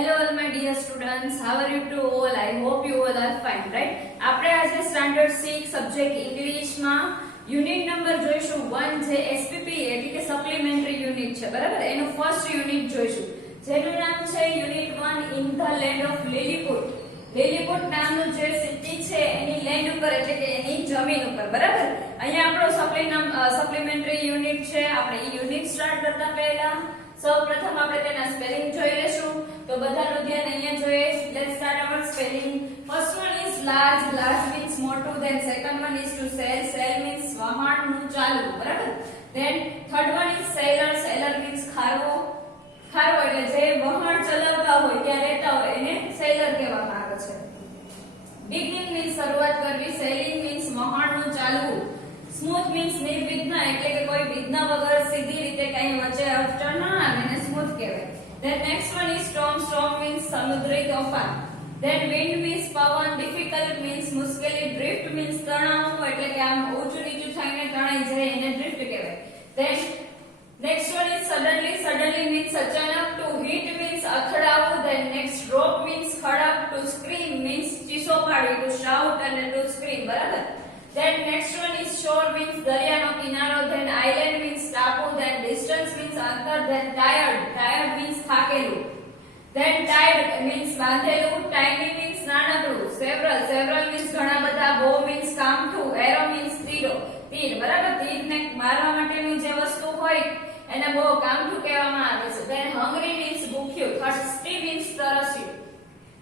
Hello all my dear students, how are you to all? I hope you all are fine, right? આપણે આજે standard 6 subject English માં unit number જોઈશું 1 જે SPP એટલે કે supplementary unit છે, બરાબર? એનું ફર્સ્ટ યુનિટ જોઈશું જેનું નામ છે unit 1 in the land of Lilliput. Lilliput નામનું જે સિટી છે એની લેન્ડ ઉપર એટલે કે એની જમીન ઉપર, બરાબર? અહીંયા આપણો સપ્લિમેન્ટરી યુનિટ છે. આપણે ઈ યુનિટ સ્ટાર્ટ કરતા પહેલા સૌપ્રથમ આપણે તેના સ્પેલિંગ જોઈ લેશું. તો બધાનું ધ્યાન અહીંયા જોઈએ. Let's start our spelling. First one is large. Large means મોટું. Then second one is to sail. Sail means વહાણનું ચાલવું, બરાબર? Then third one is sailor. Sailor means ખારવો. ખારવો એટલે જે વહાણ ચલાવતા હોય ત્યાં રહેતા હોય એને સેલર કહેવામાં આવે છે. બિગનિંગ મીન્સ શરૂઆત કરવી. સેલિંગ મીન્સ વહાણનું ચાલવું. સ્મૂથ મીન્સ નિર્વિઘ્ન એટલે કે કોઈ વિઘ્ન વગર સીધી રીતે કઈ વચ્ચે અડચણ ના આવે એને સ્મૂથ કહેવાય. Then next one is storm. Storm means સમુદ્રી તોફાન. Then wind means પવન. Difficult means મુશ્કેલી. Drift means તણાવ એટલે કે આમ ઊંચું નીચું થઈને તણાઈ જાય એને drift કહેવાય. Then next one is suddenly. Suddenly means અચાનક. To hit means અથડાવું. Then next drop means ખડક. To scream means ચીસો પાડવી. To shout અને to scream, બરાબર? Then next one is shore means દરિયાનો કિનારો. Then island means ટાપુ. Then distance means અંતર. Then tired. Tired means થાકેલું. Then tied means બાંધેલું. tiny means નાનકડું. several. several means ઘણા બધા. bow means કામઠું. arrow means તીર, બરાબર? તીરને મારવા માટેની જે વસ્તુ હોય એને બહુ કામઠું કહેવામાં આવે છે. Then hungry means ભૂખ્યું. thirsty means તરસ્યું.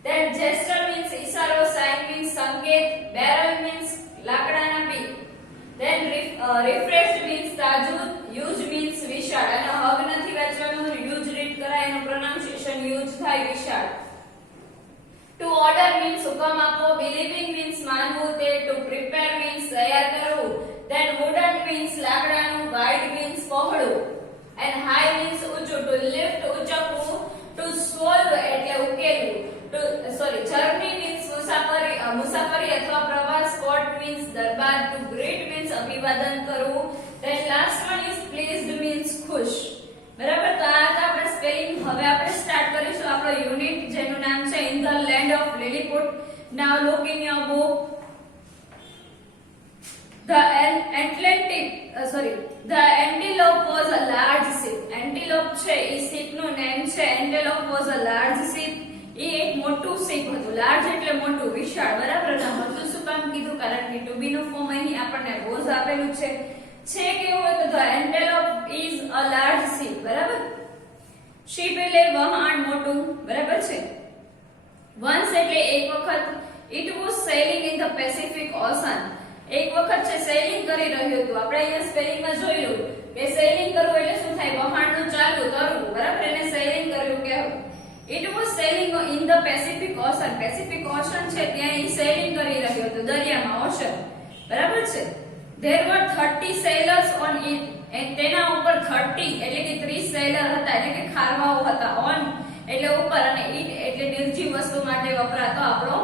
Then gesture means ઈશારો. sign means સંકેત. barrel means લાકડાના પીક. Then refreshed means તાજું. huge means વિશાળ. અને હગ નથી વાંચવાનું, huge રીડ કરાય એનું પ્રોનાઉન્સિએશન huge થાય, વિશાળ. To order means હુકમ આપવો. believing means માનવું તે. to prepare means તૈયાર કરવું. Then wooden means લાકડાનું. wide means પહોળું. and high means ઊંચું. to lift ઊંચકવું. to solve એટલે ઉકેલવું. journey means મુસાફરી અથવા પ્રવાસ. court means Darbar. to greet means અભિવાદન કરવું. then last one is pleased means ખુશ, બરાબર? તો આ હતા આપણે સ્પેલિંગ. હવે આપણે સ્ટાર્ટ કરીશું આપણો યુનિટ જેનું નામ છે in the land of Lilliput. Now look in your book. The antelope was a large sheep. Antelope છે એ sheep નું નેમ છે. Antelope was a large sheep. એ એક મોટું શીપ હતું. લાર્જ એટલે મોટું, વિશાળ, બરાબર? ને હતું શું કામ કીધું? કારણ કે ટુ બી નું ફોર્મ અહીં આપણને વોઝ આપેલું છે. કેવું હોય તો એન્ટેલોપ ઇઝ અ લાર્જ શીપ, બરાબર? શીપ એટલે વહાણ મોટું, બરાબર છે? વન્સ એટલે એક વખત. It was selling in the Pacific ocean. એક વખત છે સેલિંગ કરી રહ્યું હતું. આપણે અહીંયા સ્પેલિંગમાં જોયું કે સેલિંગ કરવું એટલે શું થાય? વહાણનું ચાલવું, તરવું, બરાબર? એને સેલિંગ કર્યું કહેવું. It was sailing in the Pacific Ocean. Pacific Ocean છે ત્યાં એ સેલિંગ કરી રહ્યો હતો, દરિયામાં, ઓશન, બરાબર છે? There were 30 sailors on it. and તેના ઉપર 30 એટલે કે 30 સેલર હતા એટલે કે ખારવાઓ હતા. on એટલે ઉપર અને it એટલે નિર્જીવ વસ્તુ માટે વપરાતો આપણો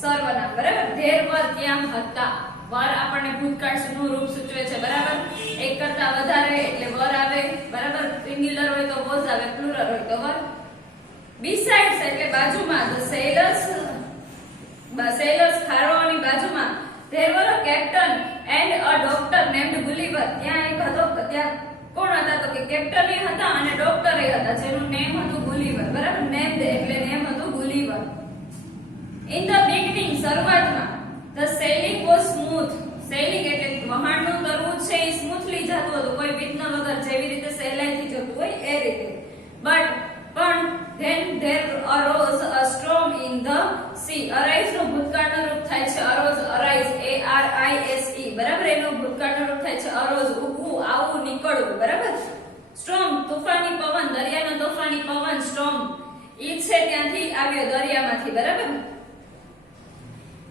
સર્વનામ, બરાબર? There were ત્યાં હતા. વર આપણને ભૂતકાળનું રૂપ સૂચવે છે, બરાબર? એક કરતા વધારે એટલે વર આવે, બરાબર? સિંગ્યુલર હોય તો was આવે, પ્લુરલ હોય તો વર. Besides એટલે બાજુમાં. the sailors ખારવાઓની બાજુમાં. there were a captain and a doctor named Gulliver. ત્યાં એક હતો. ત્યાં કોણ હતા? તો કે કેપ્ટન એ હતા અને ડોક્ટર એ હતા જેનું નેમ હતું ગુલિવર, બરાબર? named એટલે નેમ હતું ગુલિવર. in the beginning શરૂઆતમાં. the sailing was smooth. sailing એટલે વહાણનું તરવું છે એ સ્મૂથલી જતું હતું, કોઈ વિઘ્ન વગર, જેવી રીતે સહેલાઈથી જતું હોય એ રીતે. પણ then there arose a storm in the sea. arise નું ભૂતકાળનું રૂપ થાય છે arose. arise ARISE, બરાબર? એનું ભૂતકાળનું રૂપ થાય છે arose, ઉગવું, આવવું, નીકળવું, બરાબર? storm તોફાની પવન, દરિયાનો તોફાની પવન. storm ઈ છે ત્યાંથી આવ્યો, દરિયામાંથી, બરાબર?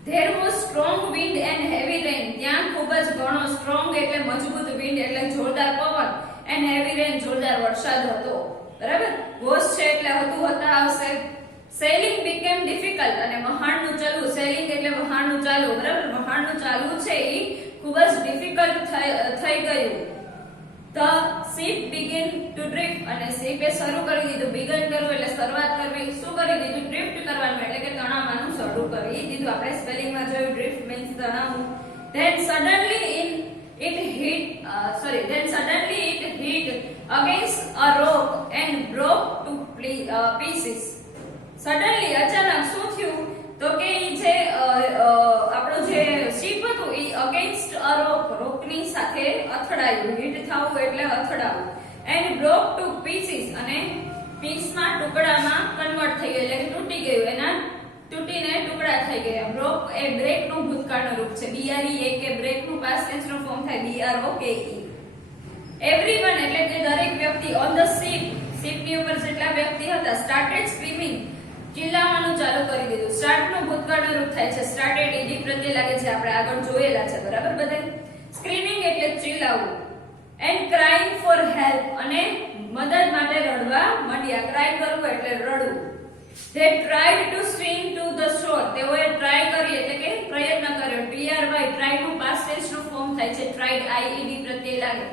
there was strong wind and heavy rain. ત્યાં ખૂબ જ ઘણો. strong એટલે મજબૂત, wind એટલે જોરદાર પવન, and heavy rain જોરદાર વરસાદ હતો, બરાબર? was છે એટલે હતું, હતા આવશે. sailing became difficult અને વહાણનું ચાલવું. sailing એટલે વહાણનું ચાલવું, બરાબર? વહાણનું ચાલવું છે એ ખૂબ જ ડિફિકલ્ટ થઈ ગયું. The ship began to drift અને શિપે શરૂ કરી દીધું. begin કરવું એટલે શરૂઆત કરવી. શું કરી દીધું? drift કરવાનું એટલે કે તણાવવાનું શરૂ કરી દીધું. આપણે સ્પેલિંગ માં જોયું drift means તણાવવું. then suddenly it hit against a rock and broke to pieces. suddenly અચાનક શું થયું તો કે ઈ જે આપણો જે શિપ હતું ઈ અગેન્સ્ટ અ રોક ની સાથે અથડાયું. હિટ થવું એટલે અથડાવું. એન્ડ બ્રોક ટુ પીસીસ અને પીસ માં ટુકડામાં કન્વર્ટ થઈ ગયું એટલે કે તૂટી ગયું. એના તૂટીને ટુકડા થઈ ગયા. બ્રોક એ બ્રેક નું ભૂતકાળનું રૂપ છે. BRE કે બ્રેક નું પાસ્ટ ટેન્સ નું ફોર્મ થાય BROKE. એવરીવન એટલે કે દરેક વ્યક્તિ ઓન ધ શિપ ની ઉપર જેટલા વ્યક્તિ હતા સ્ટાર્ટેડ સ્ક્રીમિંગ ચિલ્લાવવાનું ચાલુ કરી દીધું. સ્ટાર્ટ નું ભૂતકાળનું રૂપ થાય છે સ્ટાર્ટેડ. ઈડી પ્રત્યે લાગે છે આપણે આગળ જોયેલા છે બરાબર બધા. સ્ક્રીમિંગ એટલે ચિલ્લાવવું. એન્ડ ક્રાઇંગ ફોર હેલ્પ અને મદદ માટે રડવા માંડ્યા. ક્રાય કરવું એટલે રડવું. they tried to swim to the shore. તેઓએ ટ્રાય કરી એટલે કે પ્રયત્ન કર્યો. TRY ટ્રાય નું પાસ્ટ ટેન્સ નું ફોર્મ થાય છે ટ્રાઇડ. IED પ્રત્યે લાગે.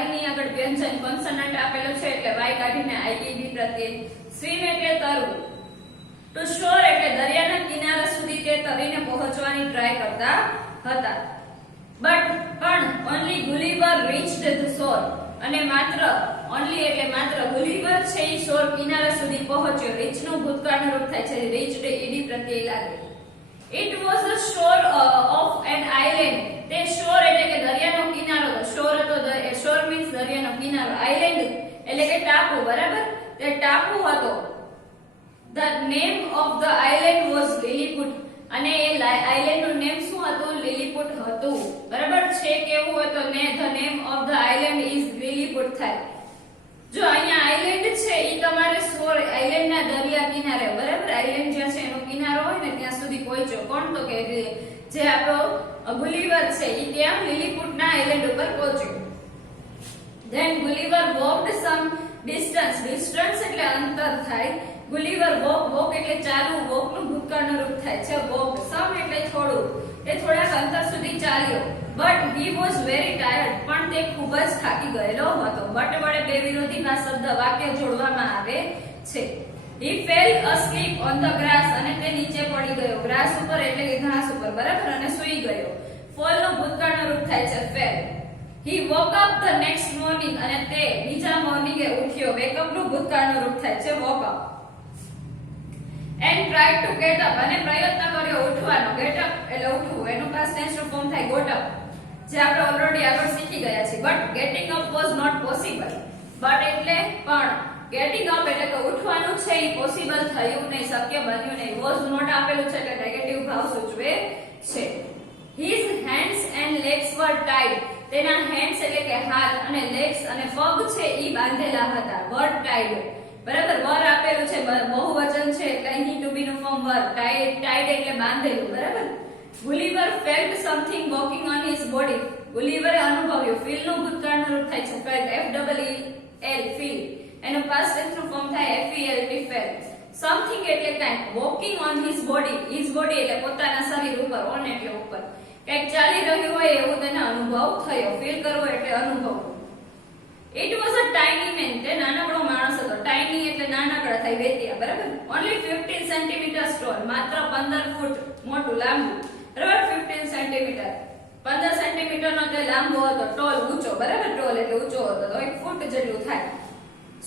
y ની આગળ વ્યંજન કોન્સોનન્ટ આપેલો છે એટલે y કાઢીને IED પ્રત્યે. સ્વિમ એટલે તરવું. ટુ શોર એટલે દરિયાના કિનારા સુધી તે તરીને પહોંચવાની ટ્રાય કરતા હતા. પણ ઓન્લી ગુલિવર રીચ્ડ ધ શોર અને માત્ર ઓન્લી એટલે માત્ર ગુલિવર છે ઈ શોર કિનારા સુધી પહોંચ્યો. રીચ નું ભૂતકાળનું રૂપ થાય છે રીચ્ડ. ઈડી પ્રત્યય લાગે. It was the shore of an island. તે શોર એટલે કે દરિયાનો કિનારો હતો. શોર હતો શોર મીન્સ દરિયાનો કિનારો. આઇલેન્ડ એટલે કે ટાપુ બરાબર. તે ટાપુ હતો. The name of the island was Lilliput અને એ આઇલેન્ડ નું નેમ શું હતું? Lilliput હતું બરાબર છે. કેવું હોય તો the name of the island is Lilliput થાય. જો અહીંયા આઇલેન્ડ છે ઈ તમારે શોર આઇલેન્ડ ના દરિયા કિનારે બરાબર. આઇલેન્ડ જ્યાં છે એનો કિનારો હોય ને ત્યાં સુધી પહોંચ્યો. કોણ? તો કે જે આપણો ગુલિવર છે ઈ ત્યાં લિલીપુટ ના આઇલેન્ડ ઉપર પહોંચ્યો. then Gulliver walked some distance. distance એટલે અંતર થાય. ગુલિવર વોક એટલે ચાલવું. વોક નું ભૂતકાળનું રૂપ થાય છે વોક. સમ એટલે થોડું. તે થોડાક અંતર સુધી ચાલ્યો. But he was very tired પણ તે ખૂબ જ થાકી ગયેલો હતો. બટ વડે બે વિરોધીના શબ્દ વાક્ય જોડવામાં આવે છે. He fell asleep on the grass અને તે નીચે પડી ગયો. ગ્રાસ ઉપર એટલે કે ઘાસ ઉપર બરાબર અને સૂઈ ગયો. ફોલ નું ભૂતકાળનું રૂપ થાય છે fail. He woke up the next morning અને તે બીજા મોર્નિંગે ઉઠ્યો. વેકઅપ નું ભૂતકાળનું રૂપ થાય છે woke up. and tried to get up અને પ્રયત્ન કર્યો ઉઠવાનો. get up એટલે ઉઠવું. એનું પાસ્ટ ટેન્સ નું ફોર્મ થાય got up જે આપણે ઓલરેડી આગળ શીખી ગયા છીએ. but getting up was not possible. but એટલે પણ getting up એટલે કે ઉઠવાનું છે એ પોસિબલ થયું નહીં, શક્ય બન્યું નહીં. was not આપેલું છે એટલે નેગેટિવ ભાવ સૂચવે છે. his hands and legs were tied. તેના hands એટલે કે હાથ અને legs અને પગ છે એ બાંધેલા હતા. were tied બરાબર. વર આપેલું છે બહુવચન છે એટલે અહીં ટુ બી નું ફોર્મ વર. ટાઈડ એટલે બાંધેલું બરાબર. Gulliver felt something walking on his body. ગુલિવરે અનુભવ્યું. ફીલ નું ભૂતકાળનું રૂપ થાય છે ફેલ્ટ. FEEL feel. એનું પાસ્ટ ટેન્સ નું ફોર્મ થાય FELT ફેલ્ટ. સમથિંગ એટલે કંઈક. Walking on his body. His body એટલે પોતાના શરીર ઉપર. ઓન એટલે ઉપર. કંઈક ચાલી રહ્યું હોય એવું તેને અનુભવ થયો. ફીલ કરવો એટલે અનુભવવું. It was a tiny man. તે નાનકડો માણસ હતો. ટાઇની એટલે નાનકડા થાય વેતિયા બરાબર. only 15 centimeters tall. માત્ર 15 ફૂટ મોટું લાંબુ બરાબર. 15 સેન્ટીમીટર 15 સેન્ટીમીટર નો તે લાંબો હતો. ટોલ ઊંચો બરાબર. ટોલ એટલે ઊંચો હતો તો 1 ફૂટ જેટલું થાય.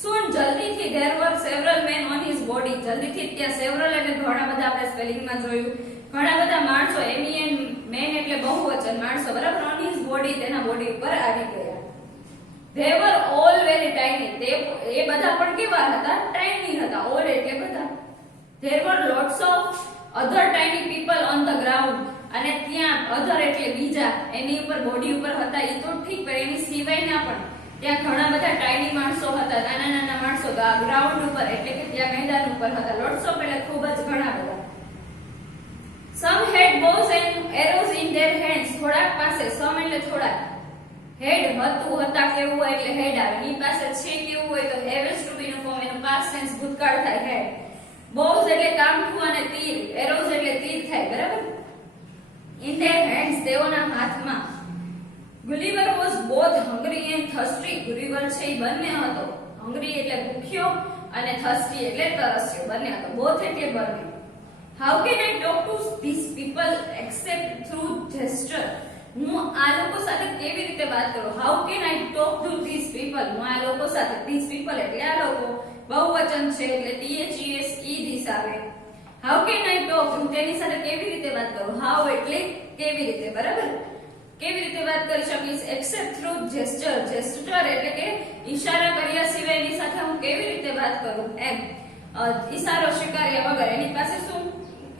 soon જલ્દીથી there were several men on his body. જલ્દીથી ત્યાં several એટલે ઘણા બધા આપણે સ્પેલિંગ માં જોયું. ઘણા બધા માણસો MEN men એટલે બહુવચન માણસો બરાબર. on his body તેના બોડી ઉપર આવી ગયા. they were all very tiny. એ બધા પણ કેવા હતા? tiny હતા. all એટલે બધા. there were lots of other tiny people on the ground. અને ત્યાં other એટલે બીજા એની ઉપર બોડી ઉપર હતા એ તો ઠીક પણ એની સિવાયના પણ ત્યાં ઘણા બધા ટાઇની માણસો હતા. નાના નાના માણસો ગ્રાઉન્ડ ઉપર એટલે કે ત્યાં મેદાન ઉપર હતા. lots of એટલે ખૂબ જ ઘણા બધા. some had bows and arrows in their hands. થોડાક પાસે some એટલે થોડાક. હેડ હતું હતા કેવું હોય એટલે હેડ આવે. ની પાસે છે કેવું હોય તો હેવેસ ટુ બી નું ફોર્મ. એનું પાસ્ટ ટેન્સ ભૂતકાળ થાય હેડ. બોવ્સ એટલે કામઠું અને તીર. એરોઝ એટલે તીર થાય બરાબર. ઇન ધેર હેન્ડ્સ તેઓના હાથમાં. Gulliver was both hungry and thirsty. Gulliver છે એ બંને હતો. હંગ્રી એટલે ભૂખ્યો અને થર્સ્ટી એટલે તરસ્યો, બંને હતો. બોથ એટલે બંને. How can I talk to this people accept through gesture. હું આ લોકો સાથે કેવી રીતે વાત કરું? How can I talk to this people. હું આ લોકો સાથે, ધીસ પીપલ એટલે આ લોકો, બહુવચન છે એટલે THES ધીસ આવે. હાઉ કેન આઈ ટોક, હું તેની સાથે કેવી રીતે વાત કરું? હાઉ એટલે કેવી રીતે, બરાબર? કેવી રીતે વાત કરી શકીશ? Accept through gesture. જેસ્ચર એટલે કે ઈશારા કર્યા સિવાયની સાથે હું કેવી રીતે વાત કરું એમ. ઈશારો સ્વીકાર્યા વગર એની પાસે શું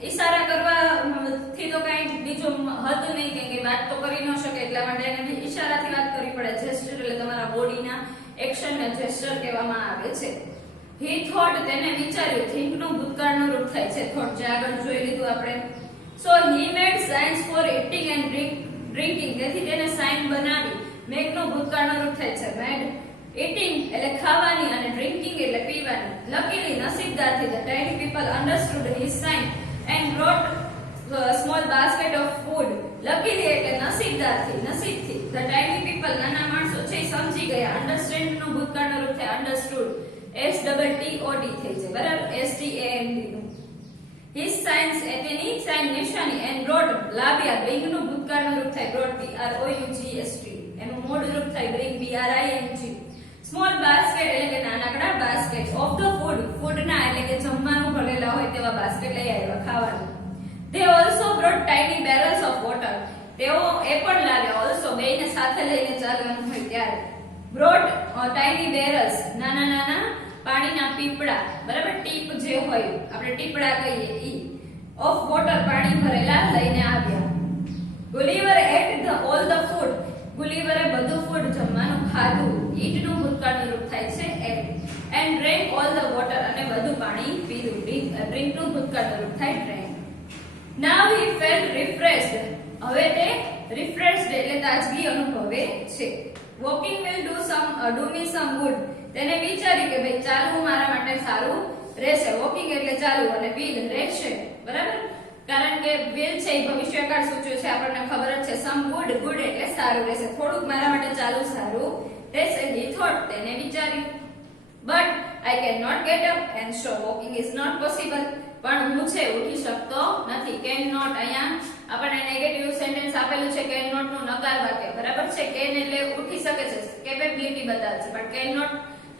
ઈશારા કરવાથી તો કઈ બીજો હદ નહીં કે વાત તો કરી ન શકે, એટલા માટે એને ઈશારાથી વાત કરવી પડે. જેસ્ચર એટલે તમારા બોડીના એક્શનને જેસ્ચર કહેવામાં આવે છે. હી થોટ, તેને વિચાર્યું. થિંક નું ભૂતકાળનું રૂપ થાય છે થોટ, જે આગળ જોઈ લીધું આપણે. So he made signs for eating and drinking. તેથી તેને સાઇન બનાવી. મેડ નું ભૂતકાળનું રૂપ થાય છે મેડ. ઇટિંગ એટલે ખાવાની અને ડ્રિંકિંગ એટલે પીવાની. લકીલી નસીબદારથી the tiny people understood his sign and brought small basket of food. Luckily એટલે નસીબદારથી, નસીબથી. ધ ટાઇની પીપલ નાના માણસો છે સમજી ગયા. અન્ડરસ્ટેન્ડ નું ભૂતકાળનું રૂપ થાય અન્ડરસ્ટુડ. STTOD થઈ જાય, બરાબર? STAND નું. હિઝ સાઇન્સ તેની સાઇન નિશાની એન્ડ બ્રોટ લાવ્યા. બ્રિંગ નું ભૂતકાળનું રૂપ થાય બ્રોટ BROUGHT. એનું મોડ રૂપ થાય બ્રિંગ BRING. સ્મોલ બાસ્કેટ એટલે કે નાનકડા બાસ્કેટ ઓફ ધ ફૂડ. ફૂડના એટલે કે જમવાનું ભરેલા હોય તેવા બાસ્કેટ લઈ આવ્યા ખાવાનું. They also brought tiny barrels of water. તેઓ એ પણ લાવ્યા ઓલ્સો, બેયને સાથે લઈને ચાલવાનું હોય ત્યારે. Brought tiny barrels, નાના નાના પાણીના પીપળા, બરાબર? ટીપ જે હોય આપણે ટીપડા કહીએ ઈ, ઓફ વોટર પાણી ભરેલા લઈને આવ્યા. Gulliver ate all the food. ગુલીવરે બધું ફૂડ જમવાનું ખાધું. ઈટ નું ભૂતકાળનું રૂપ થાય છે ate. And drank all the water, અને બધું પાણી પીધું. ડ્રિંક નું ભૂતકાળનું રૂપ થાય ડ્રેન્ક. નાઉ હી ફેલ્ટ રિફ્રેશ્ડ. હવે તે રિફ્રેશ્ડ એટલે તાજગી અનુભવે છે. Walking will do me sum good. તેને વિચાર્યું કે ભાઈ ચાલવું મારા માટે સારું રહેશે. વોકિંગ એટલે ચાલવું અને વિલ રહેશે, બરાબર? કારણ કે વિલ છે એ ભવિષ્યકાળ સૂચવે છે, આપણને ખબર જ છે. સમ ગુડ, ગુડ એટલે સારું રહેશે. થોડુંક મારા માટે ચાલવું સારું રહેશે. હી થોટ, તેને વિચાર્યું. But I can not get up and so walking is not possible. પણ હું છે ઉઠી શકતો નથી. કેન નોટ, અહીંયા આપણને નેગેટિવ સેન્ટેન્સ આપેલું છે. કેન નોટ નું નકાર વાક્ય, બરાબર છે? કેન એટલે ઉઠી શકે છે, કેપેબિલિટી બતાવે છે, પણ કેન નોટ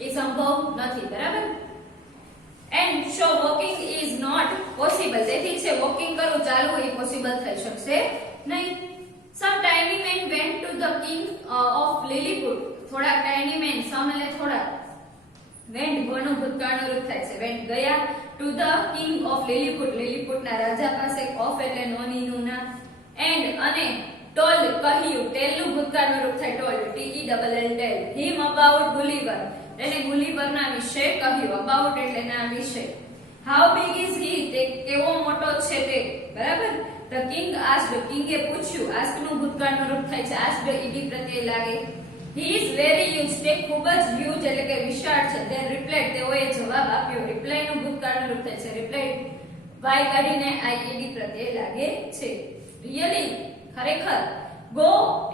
એ સંભવ નથી, બરાબર? And so walking is not possible. તેથી છે વોકિંગ કરવું, ચાલવું એ પોસિબલ થઈ શકશે નહીં. Some tiny men went to the king of Lilliput. થોડા ટાઇની મેન, સમ એટલે થોડા, વેન્ટ નું ભૂતકાળનું રૂપ થાય છે વેન્ટ, ગયા. ટુ ધ કિંગ ઓફ લિલીપુટ, લિલીપુટના રાજા પાસે. ઓફ એટલે નોની નું નામ. એન્ડ અને ટોલ્ડ કહ્યું. ટેલ નું ભૂતકાળનું રૂપ થાય told, TELL tell. Him about Gulliver, તેને ગુલીવરના વિશે કહ્યું. અબાઉટ એટલે ના વિશે. હાઉ બિગ ઇઝ હી, તે કેવો મોટો છે તે, બરાબર? ધ કિંગ આસ્ક્ડ, કિંગે પૂછ્યું. આસ્ક નું ભૂતકાળનું રૂપ થાય છે આસ્ક્ડ, ED પ્રત્યય લાગે. હી ઇઝ વેરી હ્યુજ, તે ખૂબ જ હ્યુજ એટલે કે વિશાળ છે. ધેન રિપ્લાઇડ, તેઓએ જવાબ આપ્યો. રિપ્લાય નું ભૂતકાળનું રૂપ થાય છે રિપ્લાઇડ. વાય કાઢીને IED પ્રત્યય લાગે છે. રિયલી, ખરેખર. Go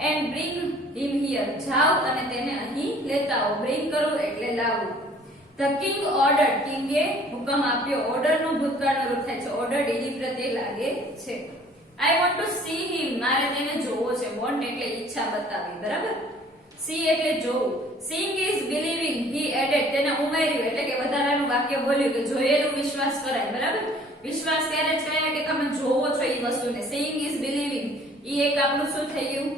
and bring him here, જાઓ અને તેને અહીં લેતા આવો. બ્રિંગ કરવું એટલે લાવવું. ધ કિંગ ઓર્ડર, કિંગે હુકમ આપ્યો. ઓર્ડર નું ભૂતકાળનું રૂપ થાય છે ઓર્ડર, ED પ્રત્યય લાગે છે. આઈ વોન્ટ ટુ સી હિમ, મારે તેને જોવો છે. વોન્ટ એટલે ઈચ્છા બતાવી, બરાબર? સી એટલે જોવું. સીંગ ઇઝ બિલીવિંગ, હી એડેડ, તેને ઉમેર્યું એટલે કે વધારાનું વાક્ય બોલ્યું કે જોયેલું વિશ્વાસ કરાય, બરાબર? વિશ્વાસ ત્યારે જ કરાય કે તમે જોવો છો એ વસ્તુને. સીંગ ઇઝ બિલીવિંગ, ઈ એક આપણું શું થઈ ગયું?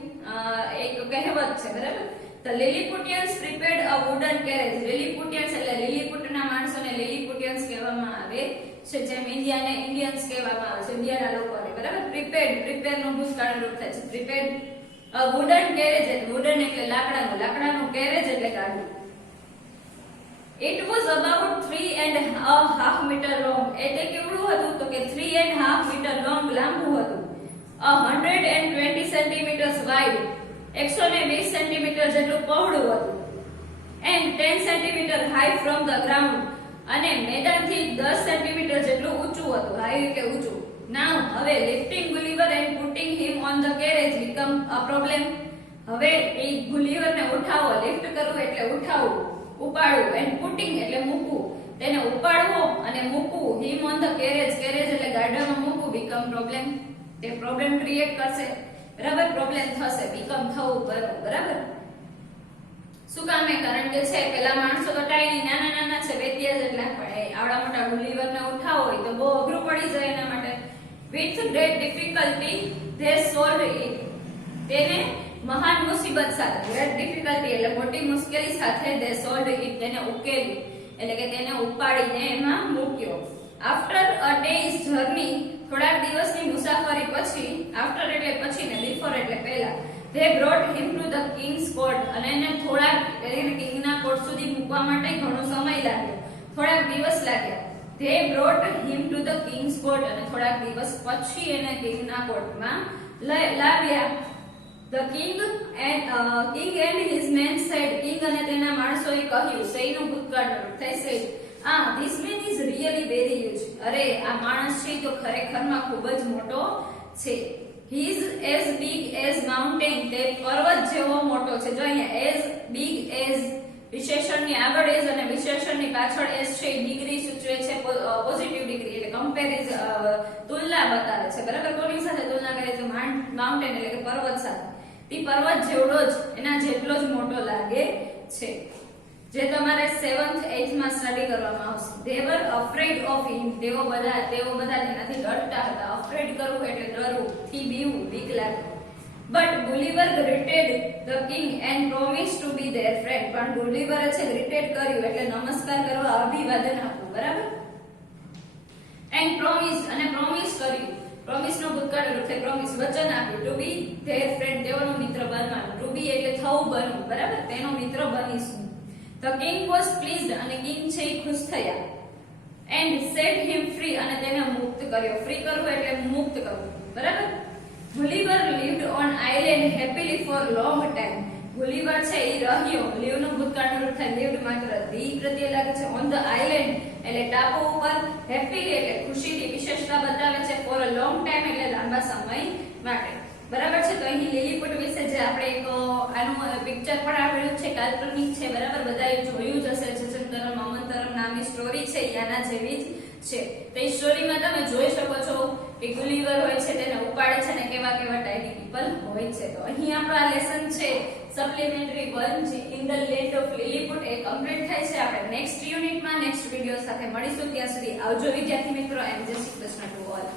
એક કહેવત છે, બરાબર? The Lilliputians prepared a wooden carriage. Lilliputians એટલે લીલીપુટના માણસોને લીલીપુટિયન્સ કહેવામાં આવે છે, જેમ ઇન્ડિયાને ઇન્ડિયન્સ કહેવામાં આવે છે, ઇન્ડિયાના લોકોને, બરાબર? પ્રિપેર્ડ, પ્રિપેર નું ભૂતકાળનું રૂપ થાય છે prepared. A wooden carriage, wooden એટલે લાકડાનું, લાકડાનું carriage એટલે ગાડું. It was about 3.5 meter long. એટલે કેવડું હતું તો કે 3.5 meter long, લાંબુ હતું. 120 centimeters wide, 120 સેન્ટીમીટર જેટલું પહોળું હતું. And 10 centimeter high from the ground, અને મેદાનથી 10 સેન્ટીમીટર જેટલું ઊંચું હતું. હાઈ કે ઊંચું. Now હવે lifting Gulliver and putting him on the carriage become a problem. હવે એ ગુલીવરને ઉઠાવો, લિફ્ટ કરવું એટલે ઉઠાવવું, ઉપાડવું, એન્ડ પુટિંગ એટલે મૂકવું. તેને ઉપાડવો અને મૂકવું, હિમ ઓન ધ કેરેજ, કેરેજ એટલે ગાડામાં મૂકવું, બીકમ પ્રોબ્લેમ, તે પ્રોબ્લેમ ક્રિએટ કરશે. બરાબર, પ્રોબ્લેમ થશે, બીકમ થવું, બરાબર. શું કામે? કારણ કે છે પેલા માણસો તો ટાઈની નાના નાના છે, વેતિયા જ એટલા, પણ આવડા મોટા ગુલીવરને ઉઠાવો હોય તો બહુ અઘરું પડી જાય એના માટે. With great difficulty they solve it, તેને મહાન મુસીબત સાથે, ગ્રેટ ડિફિકલ્ટી એટલે મોટી મુશ્કેલી સાથે ધે સોલ્વ ઇટ, તેને ઉકેલી એટલે કે તેને ઉપાડીને એમાં મૂક્યો. આફ્ટર અ ડેઝ જર્ની, થોડાક દિવસની મુસાફરી પછી, આફ્ટર એટલે પછી ને બિફોર એટલે પહેલા, they brought him to the king's court, અને એને થોડાક કિંગના કોર્ટ સુધી મૂકવા માટે ઘણો સમય લાગ્યો, થોડાક દિવસ લાગ્યા. they brought him to the king's court, અને થોડાક દિવસ પછી એને કિંગના કોર્ટમાં લાવ્યા. the king and his men said, king અને તેના માણસોએ કહ્યું, સહીનું ભૂતકાળ થાય said, this man is really very huge, અરે આ માણસ છે તો ખરેખરમાં ખૂબ જ મોટો છે. he is as big as mountain, તે પર્વત જેવો મોટો છે. જો અહીંયા as big as વિશેષણની આગળ as અને વિશેષણની પાછળ as છે, ડિગ્રી સૂચવે છે, પોઝિટિવ ડિગ્રી એટલે કમ્પેરિઝન, તુલના બતાવે છે. બરાબર, કોની સાથે તુલના કરે છે? માઉન્ટેન એટલે કે પર્વત સાથે. તે પર્વત જેવડો જ, એના જેટલો જ મોટો લાગે છે. જે તમારે 7th 8th માં સ્ટડી કરવામાં આવશે. they were afraid of him, તેઓ બધા તેનાથી ડરતા હતા. અફ્રેડ કરવું એટલે ડરવું, થી બીવું, બીક લાગવું. but Gulliver greeted the king and promised to be their friend, પણ ગુલિવરે છે ગ્રીટેડ કર્યું એટલે નમસ્કાર કરવા, અભિવાદન આપવું. બરાબર, and promised અને પ્રોમિસ કર્યું, પ્રોમિસ નો ભૂતકાળ રૂપ છે પ્રોમિસ, વચન આપ્યું, ટુ બી ધેર ફ્રેન્ડ, તેઓનો મિત્ર બનવાનું. ટુ બી એટલે થવું, બનવું. બરાબર, તેનો મિત્ર બનીશું. The king was pleased, અને કિંગ છે ખુશ થયા. and set him free, અને તેને મુક્ત કર્યો. ફ્રી કરવું એટલે મુક્ત કરવું. બરાબર. Gulliver lived on island happily for long time. Gulliver છે એ રહ્યો, live નું ભૂતકાળનું રૂપ થાય lived, માત્ર ધી પ્રત્યે લાગે છે. on the island એટલે ટાપુ ઉપર, happily એટલે ખુશીથી, વિશેષતા બતાવે છે. for a long time એટલે લાંબા સમય માટે. બરાબર છે. તો અહીં લીલીપુટ વિશે જે આપણે એક આનું પિક્ચર પણ આવેલું છે, કાલ્પનિક છે. બરાબર, બધાએ જોયું જ હશે. જજંતરમ અમંતરમ નામની સ્ટોરી છે, યાના જેવી જ છે. તો એ સ્ટોરીમાં તમે જોઈ શકો છો કે ગુલિવર હોય છે તેને ઉપાડે છે ને કેવા કેવા ટાઈની પીપલ હોય છે. તો અહીં આપણો આ લેસન છે supplementary 1 in the land of Lilliput એ કમ્પ્લીટ થાય છે. આપણે નેક્સ્ટ યુનિટમાં નેક્સ્ટ વિડિયો સાથે મળીશું. ત્યાં સુધી આવજો વિદ્યાર્થી મિત્રો, એન્ડ જય શ્રી કૃષ્ણ ટુ ઓલ.